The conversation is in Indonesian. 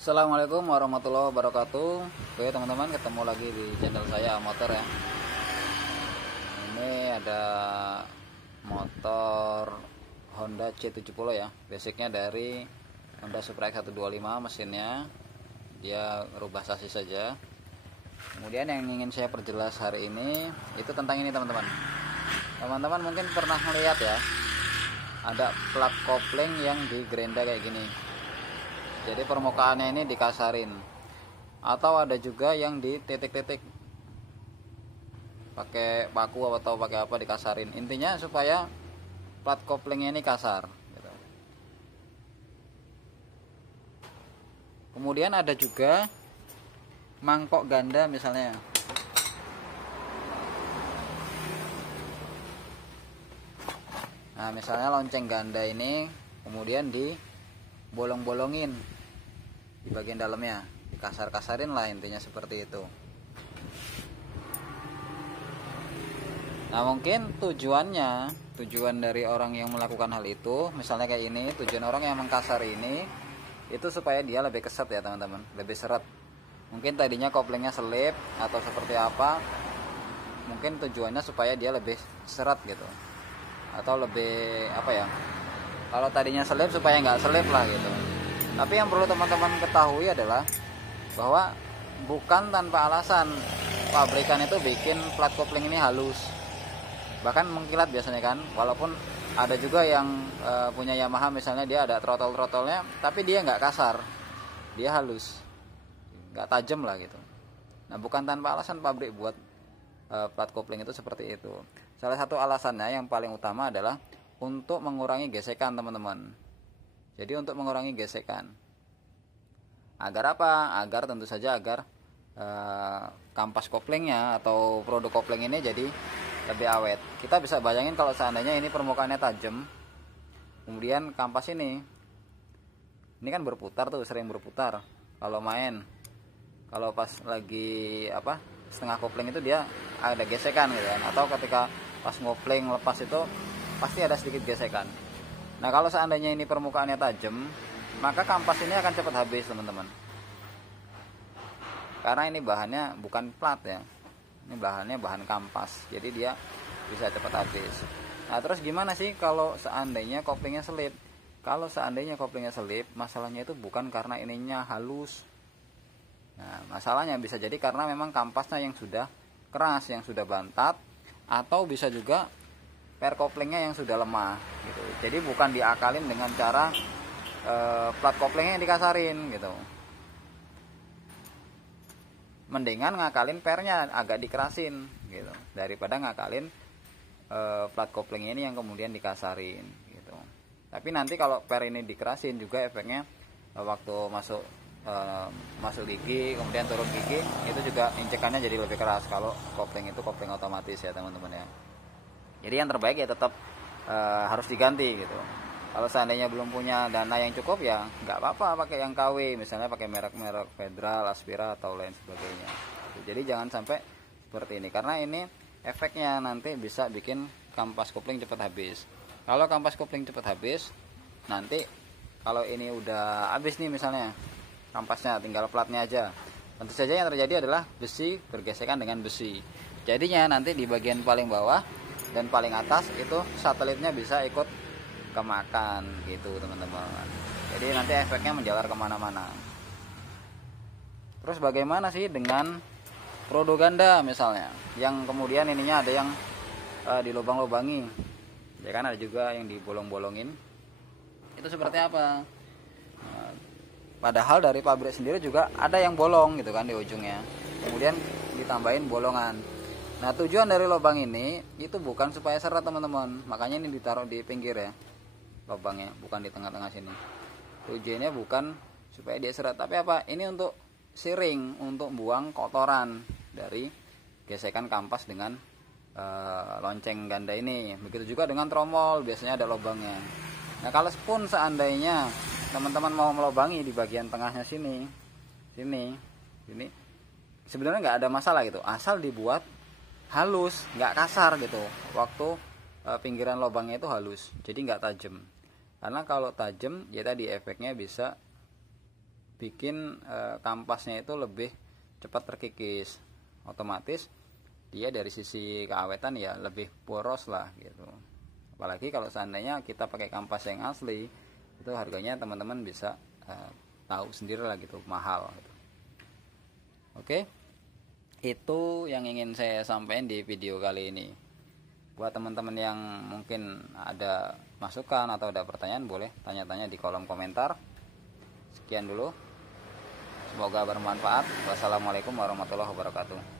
Assalamualaikum warahmatullahi wabarakatuh. Oke teman-teman, ketemu lagi di channel saya motor ya. Ini ada motor Honda C70 ya. Basicnya dari Honda Supra X125 mesinnya. Dia rubah sasis saja. Kemudian yang ingin saya perjelas hari ini itu tentang ini teman-teman. Teman-teman mungkin pernah melihat ya, ada plat kopling yang digerenda kayak gini. Jadi permukaannya ini dikasarin, atau ada juga yang di titik-titik pakai paku atau pakai apa dikasarin. Intinya supaya plat koplingnya ini kasar gitu. Kemudian ada juga mangkok ganda misalnya. Nah misalnya lonceng ganda ini kemudian di bolong-bolongin di bagian dalamnya, dikasar-kasarin lah, intinya seperti itu. Nah mungkin tujuan dari orang yang melakukan hal itu, misalnya kayak ini, tujuan orang yang mengkasar ini itu supaya dia lebih keset ya teman-teman, lebih seret. Mungkin tadinya koplingnya selip atau seperti apa, mungkin tujuannya supaya dia lebih seret gitu, atau lebih apa ya, kalau tadinya selip supaya nggak selip lah gitu. Tapi yang perlu teman-teman ketahui adalah bahwa bukan tanpa alasan pabrikan itu bikin plat kopling ini halus, bahkan mengkilat biasanya kan. Walaupun ada juga yang punya Yamaha misalnya, dia ada trotol-trotolnya tapi dia nggak kasar, dia halus, nggak tajam lah gitu. Nah bukan tanpa alasan pabrik buat plat kopling itu seperti itu. Salah satu alasannya yang paling utama adalah untuk mengurangi gesekan teman-teman. Jadi untuk mengurangi gesekan. Agar apa? Agar tentu saja agar kampas koplingnya atau produk kopling ini jadi lebih awet. Kita bisa bayangin kalau seandainya ini permukaannya tajam, kemudian kampas ini kan berputar tuh, sering berputar. Kalau main, kalau pas lagi apa setengah kopling itu dia ada gesekan gitu kan. Atau ketika pas ngopling lepas itu pasti ada sedikit gesekan. Nah kalau seandainya ini permukaannya tajam, maka kampas ini akan cepat habis teman-teman. Karena ini bahannya bukan plat ya, ini bahannya bahan kampas, jadi dia bisa cepat habis. Nah terus gimana sih kalau seandainya koplingnya selip? Kalau seandainya koplingnya selip, masalahnya itu bukan karena ininya halus. Nah masalahnya bisa jadi karena memang kampasnya yang sudah keras, yang sudah bantat, atau bisa juga per koplingnya yang sudah lemah gitu. Jadi bukan diakalin dengan cara plat koplingnya yang dikasarin gitu. Mendingan ngakalin pernya agak dikerasin gitu, daripada ngakalin plat kopling ini yang kemudian dikasarin gitu. Tapi nanti kalau per ini dikerasin juga efeknya waktu masuk gigi kemudian turun gigi itu juga incekannya jadi lebih keras kalau kopling itu kopling otomatis ya teman-teman ya. Jadi yang terbaik ya tetap harus diganti gitu. Kalau seandainya belum punya dana yang cukup ya nggak apa-apa pakai yang KW, misalnya pakai merek-merek Federal, Aspira atau lain sebagainya. Jadi jangan sampai seperti ini, karena ini efeknya nanti bisa bikin kampas kopling cepat habis. Kalau kampas kopling cepat habis, nanti kalau ini udah habis nih misalnya kampasnya, tinggal platnya aja, tentu saja yang terjadi adalah besi bergesekan dengan besi. Jadinya nanti di bagian paling bawah dan paling atas itu satelitnya bisa ikut kemakan gitu teman-teman. Jadi nanti efeknya menjalar kemana-mana. Terus bagaimana sih dengan produk ganda misalnya, yang kemudian ininya ada yang dilubang-lubangi, ya kan, ada juga yang dibolong-bolongin. Itu seperti apa? Padahal dari pabrik sendiri juga ada yang bolong gitu kan di ujungnya, kemudian ditambahin bolongan. Nah tujuan dari lubang ini itu bukan supaya seret teman-teman, makanya ini ditaruh di pinggir ya lubangnya, bukan di tengah-tengah sini. Tujuannya bukan supaya dia seret, tapi apa? Ini untuk siring, untuk buang kotoran dari gesekan kampas dengan lonceng ganda ini. Begitu juga dengan tromol, biasanya ada lubangnya. Nah kalau pun seandainya teman-teman mau melubangi di bagian tengahnya sini, sebenarnya nggak ada masalah gitu, asal dibuat halus, nggak kasar gitu. Waktu pinggiran lubangnya itu halus, jadi nggak tajam. Karena kalau tajam ya tadi efeknya bisa bikin kampasnya itu lebih cepat terkikis, otomatis dia dari sisi keawetan ya lebih poros lah gitu. Apalagi kalau seandainya kita pakai kampas yang asli, itu harganya teman-teman bisa tahu sendiri lah gitu, mahal gitu. Oke, itu yang ingin saya sampaikan di video kali ini. Buat teman-teman yang mungkin ada masukan atau ada pertanyaan, boleh tanya-tanya di kolom komentar. Sekian dulu, semoga bermanfaat. Wassalamualaikum warahmatullahi wabarakatuh.